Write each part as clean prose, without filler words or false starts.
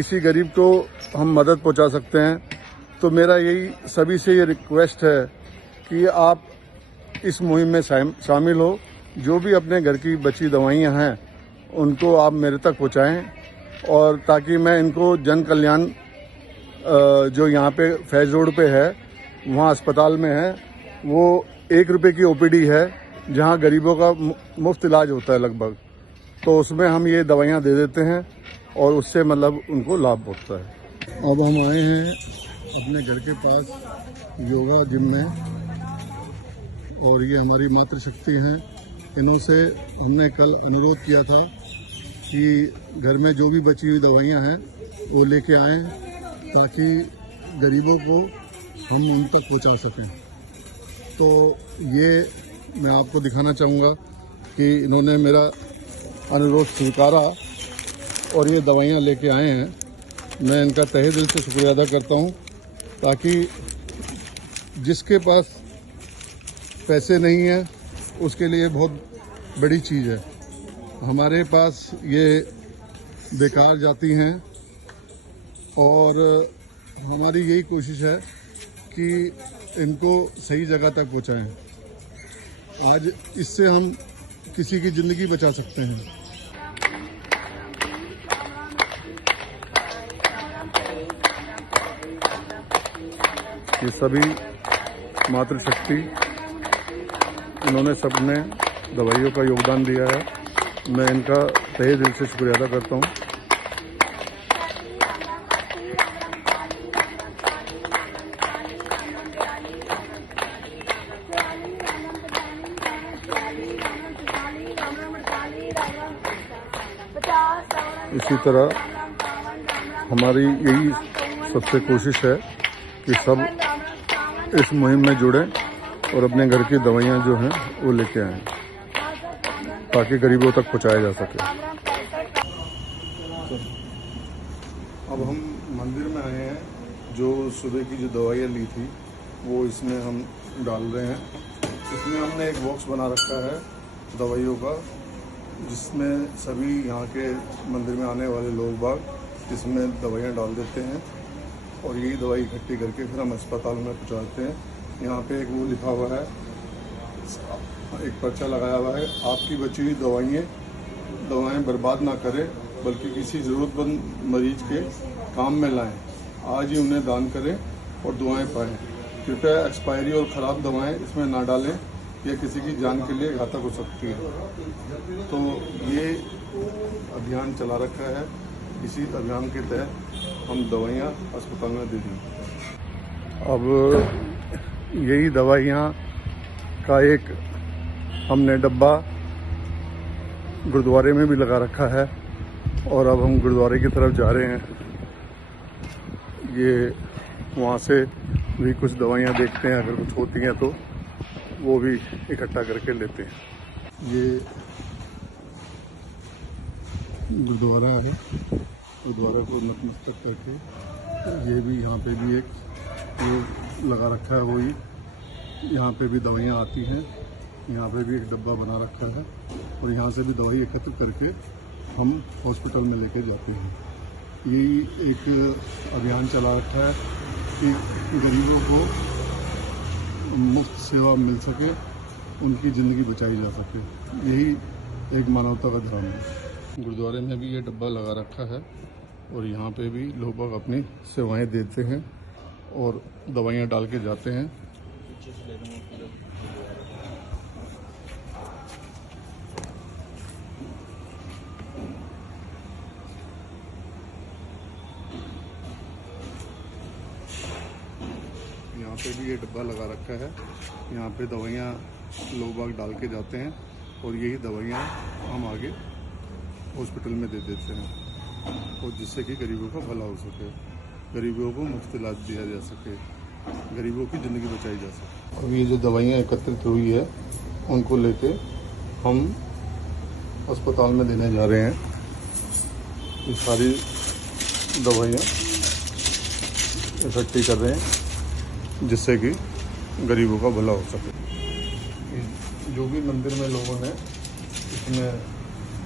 किसी गरीब को हम मदद पहुंचा सकते हैं, तो मेरा यही सभी से ये रिक्वेस्ट है कि आप इस मुहिम में शामिल हो। जो भी अपने घर की बची दवाइयां हैं उनको आप मेरे तक पहुंचाएं, और ताकि मैं इनको जन कल्याण जो यहाँ पे फैज रोड पे है, वहाँ अस्पताल में है, वो 1 रुपये की ओपीडी है, जहाँ गरीबों का मुफ्त इलाज होता है लगभग। तो उसमें हम ये दवाइयाँ दे देते हैं और उससे मतलब उनको लाभ पहुँचता है। अब हम आए हैं अपने घर के पास योगा जिम में, और ये हमारी मातृशक्ति हैं। इन्हों से हमने कल अनुरोध किया था कि घर में जो भी बची हुई दवाइयाँ हैं वो लेके आएँ, ताकि गरीबों को हम उन तक पहुँचा सकें। तो ये मैं आपको दिखाना चाहूँगा कि इन्होंने मेरा अनुरोध स्वीकारा और ये दवाइयाँ लेके आए हैं। मैं इनका तहे दिल से शुक्रिया अदा करता हूँ, ताकि जिसके पास पैसे नहीं हैं उसके लिए बहुत बड़ी चीज़ है। हमारे पास ये बेकार जाती हैं, और हमारी यही कोशिश है कि इनको सही जगह तक पहुंचाएं। आज इससे हम किसी की ज़िंदगी बचा सकते हैं। ये सभी मातृशक्ति, इन्होंने सबने दवाइयों का योगदान दिया है। मैं इनका तहे दिल से शुक्रिया अदा करता हूँ। इसी तरह हमारी यही सबसे कोशिश है कि सब इस मुहिम में जुड़ें और अपने घर की दवाइयाँ जो हैं वो लेके आएँ, ताकि गरीबों तक पहुँचाया जा सके। अब हम मंदिर में आए हैं। जो सुबह की जो दवाइयाँ ली थी वो इसमें हम डाल रहे हैं। इसमें हमने एक बॉक्स बना रखा है दवाइयों का, जिसमें सभी यहाँ के मंदिर में आने वाले लोग बाग इसमें दवाइयाँ डाल देते हैं, और यही दवाई इकट्ठी करके फिर हम अस्पताल में पहुँचाते हैं। यहाँ पे एक वो लिखा हुआ है, एक पर्चा लगाया हुआ है, आपकी बची हुई दवाएं बर्बाद ना करें, बल्कि किसी ज़रूरतमंद मरीज के काम में लाएं। आज ही उन्हें दान करें और दुआएं पाएं। कृपया एक्सपायरी और ख़राब दवाएं इसमें ना डालें, यह किसी की जान के लिए घातक हो सकती है। तो ये अभियान चला रखा है। इसी अभियान के तहत हम दवाइयाँ अस्पताल में दे दी। अब यही दवाइयाँ का एक हमने डब्बा गुरुद्वारे में भी लगा रखा है, और अब हम गुरुद्वारे की तरफ जा रहे हैं। ये वहाँ से भी कुछ दवाइयाँ देखते हैं, अगर कुछ होती हैं तो वो भी इकट्ठा करके लेते हैं। ये गुरुद्वारा है, गुरुद्वारा को नतमस्तक करके ये भी यहाँ पे भी एक वो लगा रखा है। वही यहाँ पे भी दवाइयाँ आती हैं। यहाँ पे भी एक डब्बा बना रखा है, और यहाँ से भी दवाई एकत्र करके हम हॉस्पिटल में लेके जाते हैं। यही एक अभियान चला रखा है कि गरीबों को मुफ्त सेवा मिल सके, उनकी ज़िंदगी बचाई जा सके। यही एक मानवता का धर्म है। गुरुद्वारे में भी ये डब्बा लगा रखा है, और यहाँ पे भी लोग बाग अपनी सेवाएं देते हैं और दवाइयाँ डाल के जाते हैं। यहाँ पे भी ये डब्बा लगा रखा है। यहाँ पे दवाइयाँ लोग बाग डाल के जाते हैं, और यही दवाइयाँ हम आगे हॉस्पिटल में दे देते हैं, और जिससे कि गरीबों का भला हो सके, गरीबों को मुफ्त इलाज दिया जा सके, गरीबों की ज़िंदगी बचाई जा सके। अब ये जो दवाइयाँ एकत्रित हुई है उनको लेके हम अस्पताल में देने जा रहे हैं। ये सारी दवाइयाँ इकट्ठी कर रहे हैं, जिससे कि गरीबों का भला हो सके। जो भी मंदिर में लोगों ने इसमें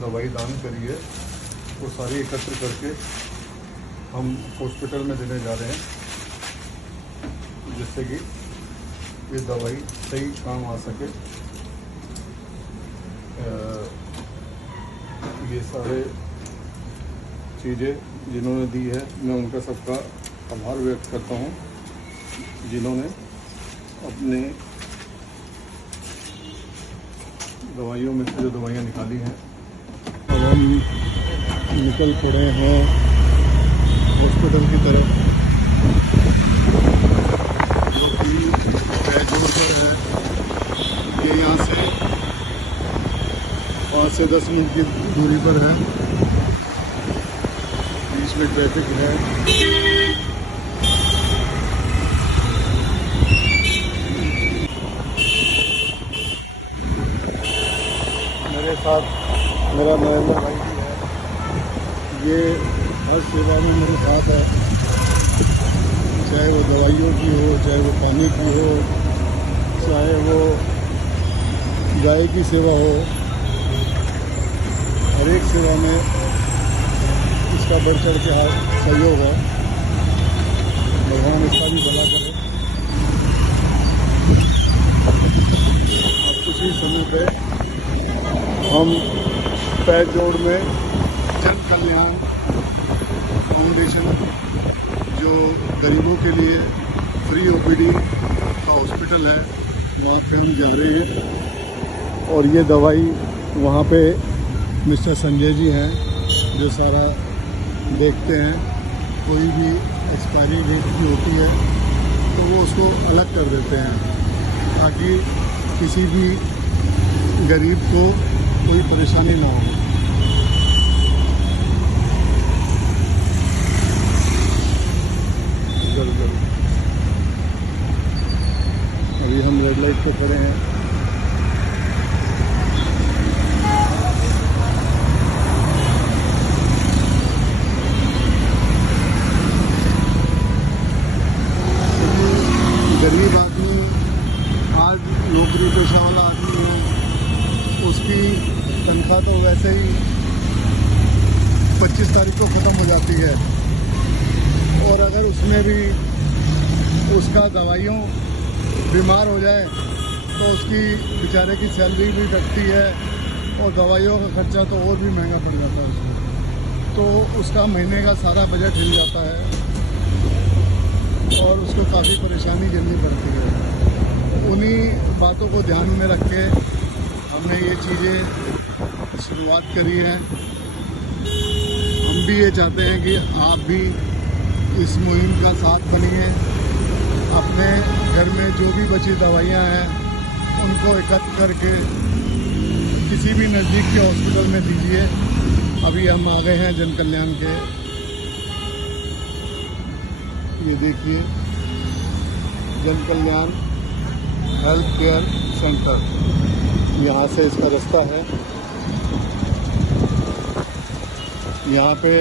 दवाई दान करी है वो सारी एकत्र करके हम हॉस्पिटल में देने जा रहे हैं, जिससे कि ये दवाई सही काम आ सके। ये सारे चीज़ें जिन्होंने दी है, मैं उनका सबका आभार व्यक्त करता हूँ, जिन्होंने अपने दवाइयों में से जो दवाइयाँ निकाली हैं। अब हम निकल पड़े हैं हॉस्पिटल की तरफ, जो कि बैजोर पर है। ये यहाँ से 5 से 10 मिनट की दूरी पर है, बीच में ट्रैफिक है। मेरे साथ मेरा नरेंद्र भाई भी है, ये हर सेवा में मेरे साथ है, चाहे वो दवाइयों की हो, चाहे वो पानी की हो, चाहे वो गाय की सेवा हो। हर एक सेवा में इसका बढ़ चढ़ के सहयोग है। भगवान इसका भी भला करे। अब कुछ ही समय पे हम बैजोर में जन कल्याण फाउंडेशन, जो गरीबों के लिए फ्री ओपीडी का हॉस्पिटल है, वहाँ पे हम जा रहे हैं। और ये दवाई वहाँ पे मिस्टर संजय जी हैं, जो सारा देखते हैं। कोई भी एक्सपायरी डेट की होती है तो वो उसको अलग कर देते हैं, ताकि किसी भी गरीब को कोई परेशानी ना हो। अभी हम रेड लाइट पे खड़े हैं। गरीब आदमी, आज नौकरी पेशा वाला आदमी है, उसकी तनख्वाह तो वैसे ही 25 तारीख को ख़त्म हो जाती है, और अगर उसमें भी उसका दवाइयों बीमार हो जाए तो उसकी बेचारे की सैलरी भी कटती है, और दवाइयों का खर्चा तो और भी महंगा पड़ जाता है उसको। तो उसका महीने का सारा बजट हिल जाता है और उसको काफ़ी परेशानी झेलनी पड़ती है। उन्हीं बातों को ध्यान में रख के हमने ये चीज़ें शुरुआत करी हैं। हम भी ये चाहते हैं कि आप भी इस मुहिम का साथ बनिए। अपने घर में जो भी बची दवाइयाँ हैं उनको एकत्र करके किसी भी नज़दीक के हॉस्पिटल में दीजिए। अभी हम आ गए हैं जन कल्याण के, ये देखिए, जन कल्याण हेल्थ केयर सेंटर, यहाँ से इसका रास्ता है। यहाँ पे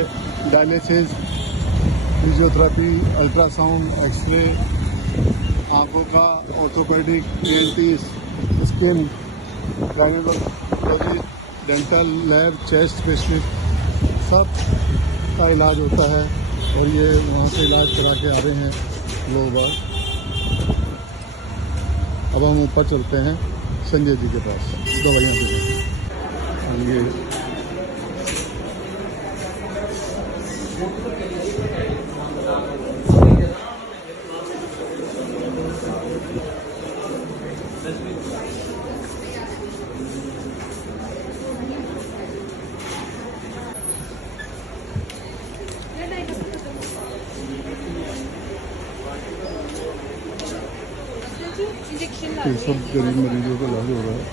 डायलिसिस, फिजियोथेरेपी, अल्ट्रासाउंड, एक्सरे, आँखों का, orthopaedic, ENT, skin, gynaecology, dental, lab, chest specialist, सब का इलाज होता है। और ये वहाँ से इलाज करा के आ रहे हैं लोग। अब हम ऊपर चलते हैं संजय जी के पास दवाइयाँ देने। ये ये सब गरीब मरीजों का इलाज हो रहा है।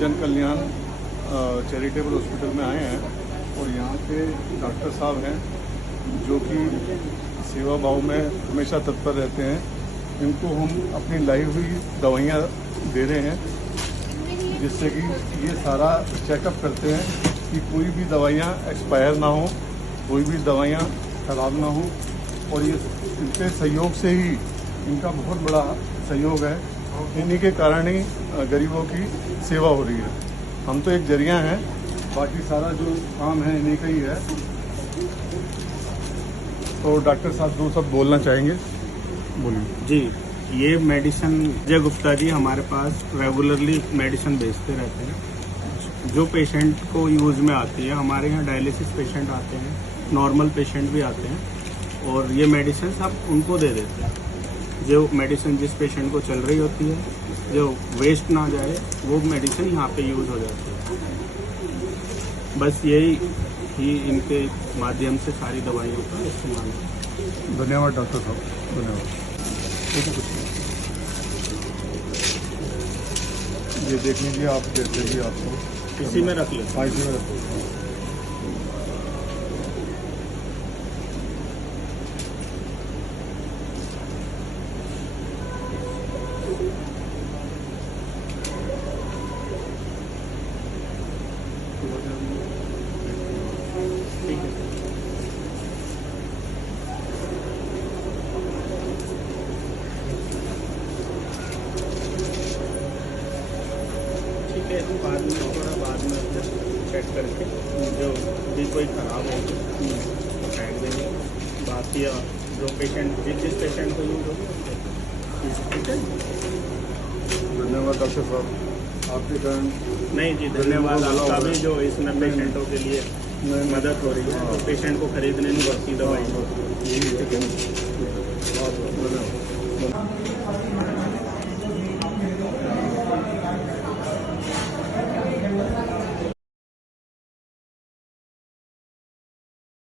जन कल्याण चैरिटेबल हॉस्पिटल में आए हैं, और यहाँ के डॉक्टर साहब हैं जो कि सेवा भाव में हमेशा तत्पर रहते हैं। इनको हम अपनी लाई हुई दवाइयाँ दे रहे हैं, जिससे कि ये सारा चेकअप करते हैं कि कोई भी दवाइयाँ एक्सपायर ना हो, कोई भी दवाइयाँ खराब ना हो। और ये इनके सहयोग से ही, इनका बहुत बड़ा सहयोग है इन्हीं के कारण ही गरीबों की सेवा हो रही है। हम तो एक जरिया हैं, बाकी सारा जो काम है इन्हीं का ही है। तो डॉक्टर साहब दो सब बोलना चाहेंगे, बोलिए। जी, ये मेडिसिन जय गुप्ता जी हमारे पास रेगुलरली मेडिसिन बेचते रहते हैं। जो पेशेंट को यूज़ में आती है, हमारे यहाँ डायलिसिस पेशेंट आते हैं, नॉर्मल पेशेंट भी आते हैं, और ये मेडिसिन आप उनको दे देते हैं। जो मेडिसिन जिस पेशेंट को चल रही होती है, जो वेस्ट ना जाए, वो मेडिसिन यहाँ पे यूज़ हो जाती है। बस यही ही इनके माध्यम से सारी दवाइयों का इस्तेमाल है। धन्यवाद डॉक्टर साहब, धन्यवाद। ये देख लीजिए आप, जैसे भी आपको इसी में रख लें। हाँ, इसी में रख लीजिए। ठीक है। ठीक है, बाद में थोड़ा बाद में चेक करके जो भी कोई खराब होगी उसको फेंक देंगे। बाकी जो पेशेंट जिस पेशेंट को यूज होगी, ठीक है। धन्यवाद डॉक्टर साहब, आपके कारण। नहीं जी, धन्यवाद आपका भी जो इसमें पेशेंटों के लिए मदद हो रही है, तो पेशेंट को खरीदने नहीं पड़ती दवाई। यही ठीक है। बहुत धन्यवाद।